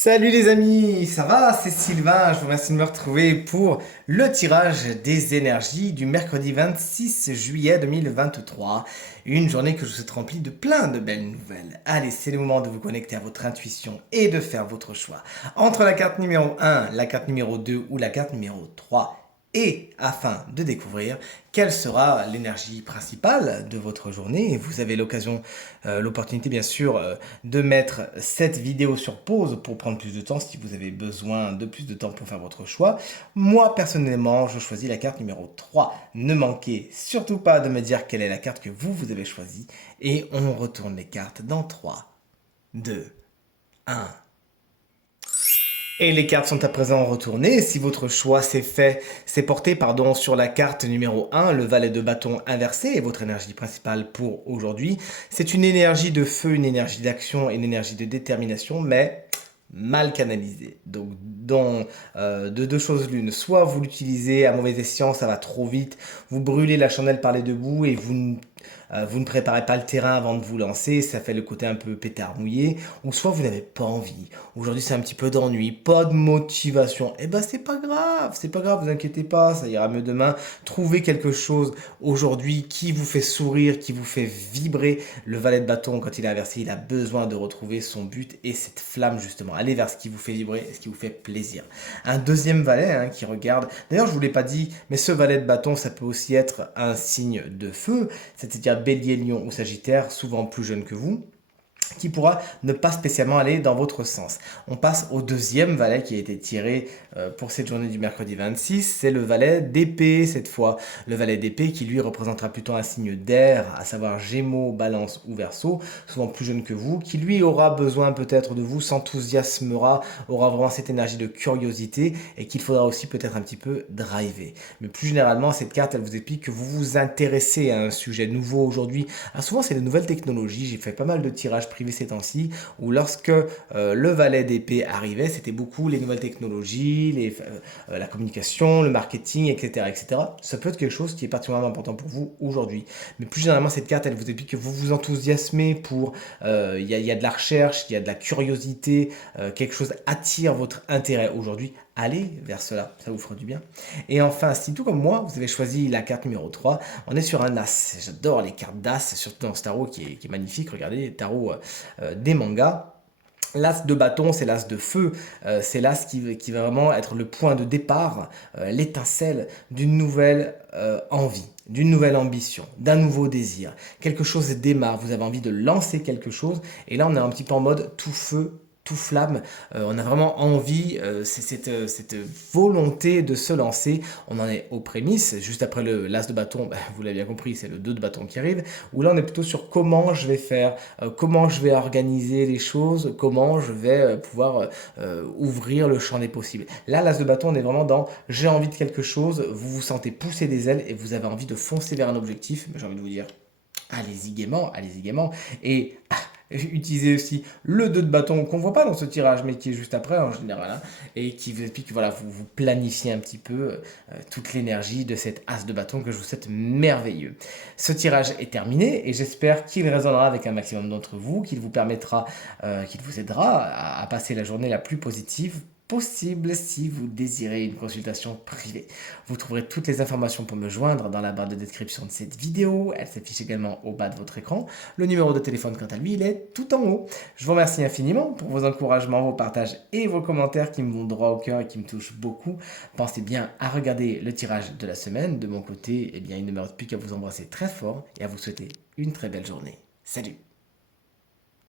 Salut les amis, ça va? C'est Sylvain, je vous remercie de me retrouver pour le tirage des énergies du mercredi 26 juillet 2023. Une journée que je vous souhaite remplie de plein de belles nouvelles. Allez, c'est le moment de vous connecter à votre intuition et de faire votre choix. Entre la carte numéro 1, la carte numéro 2 ou la carte numéro 3. Et afin de découvrir quelle sera l'énergie principale de votre journée, vous avez l'opportunité bien sûr de mettre cette vidéo sur pause pour prendre plus de temps si vous avez besoin de plus de temps pour faire votre choix. Moi personnellement, je choisis la carte numéro 3. Ne manquez surtout pas de me dire quelle est la carte que vous avez choisie et on retourne les cartes dans 3, 2, 1. Et les cartes sont à présent retournées. Si votre choix s'est porté sur la carte numéro 1, le valet de bâton inversé, et votre énergie principale pour aujourd'hui, c'est une énergie de feu, une énergie d'action et une énergie de détermination, mais mal canalisée. Donc, de deux choses l'une, soit vous l'utilisez à mauvais escient, ça va trop vite, vous brûlez la chandelle par les deux bouts et vous ne préparez pas le terrain avant de vous lancer, ça fait le côté un peu pétard mouillé, ou soit vous n'avez pas envie. Aujourd'hui c'est un petit peu d'ennui, pas de motivation. Eh ben c'est pas grave, vous inquiétez pas, ça ira mieux demain. Trouvez quelque chose aujourd'hui qui vous fait sourire, qui vous fait vibrer. Le valet de bâton, quand il est inversé, il a besoin de retrouver son but et cette flamme justement. Allez vers ce qui vous fait vibrer, ce qui vous fait plaisir. Un deuxième valet qui regarde, d'ailleurs je vous l'ai pas dit, mais ce valet de bâton ça peut aussi être un signe de feu, c'est-à-dire Bélier, Lion ou Sagittaire, souvent plus jeune que vous, qui pourra ne pas spécialement aller dans votre sens. On passe au deuxième valet qui a été tiré pour cette journée du mercredi 26, c'est le valet d'épée cette fois. Le valet d'épée qui lui représentera plutôt un signe d'air, à savoir Gémeaux, Balance ou Verseau, souvent plus jeune que vous, qui lui aura besoin peut-être de vous, s'enthousiasmera, aura vraiment cette énergie de curiosité et qu'il faudra aussi peut-être un petit peu driver. Mais plus généralement, cette carte, elle vous explique que vous vous intéressez à un sujet nouveau aujourd'hui. Alors souvent, c'est les nouvelles technologies, j'ai fait pas mal de tirages privés ces temps-ci, où lorsque le valet d'épée arrivait, c'était beaucoup les nouvelles technologies, la communication, le marketing, etc., etc. Ça peut être quelque chose qui est particulièrement important pour vous aujourd'hui. Mais plus généralement, cette carte, elle vous explique que vous vous enthousiasmez pour... Il y a de la recherche, il y a de la curiosité, quelque chose attire votre intérêt aujourd'hui. Allez vers cela, ça vous fera du bien. Et enfin, si tout comme moi, vous avez choisi la carte numéro 3, on est sur un As. J'adore les cartes d'As, surtout dans ce tarot qui est magnifique. Regardez les tarots des mangas. L'as de bâton, c'est l'as de feu, c'est l'as qui va vraiment être le point de départ, l'étincelle d'une nouvelle envie, d'une nouvelle ambition, d'un nouveau désir. Quelque chose démarre, vous avez envie de lancer quelque chose, et là on est un petit peu en mode tout feu, tout flamme, on a vraiment envie, c'est cette volonté de se lancer, on en est aux prémices, juste après l'as de bâton, vous l'avez bien compris, c'est le 2 de bâton qui arrive, où là on est plutôt sur comment je vais faire, comment je vais organiser les choses, comment je vais pouvoir ouvrir le champ des possibles. Là, l'as de bâton, on est vraiment dans j'ai envie de quelque chose, vous vous sentez pousser des ailes et vous avez envie de foncer vers un objectif, mais j'ai envie de vous dire, allez-y gaiement, allez-y gaiement. Et utilisez aussi le 2 de bâton qu'on ne voit pas dans ce tirage, mais qui est juste après en général, et qui vous explique que voilà, vous planifiez un petit peu toute l'énergie de cet as de bâton que je vous souhaite merveilleux. Ce tirage est terminé et j'espère qu'il résonnera avec un maximum d'entre vous, qu'il vous permettra, qu'il vous aidera à passer la journée la plus positive possible si vous désirez une consultation privée. Vous trouverez toutes les informations pour me joindre dans la barre de description de cette vidéo. Elle s'affiche également au bas de votre écran. Le numéro de téléphone, quant à lui, il est tout en haut. Je vous remercie infiniment pour vos encouragements, vos partages et vos commentaires qui me vont droit au cœur et qui me touchent beaucoup. Pensez bien à regarder le tirage de la semaine. De mon côté, eh bien, il ne me reste plus qu'à vous embrasser très fort et à vous souhaiter une très belle journée. Salut!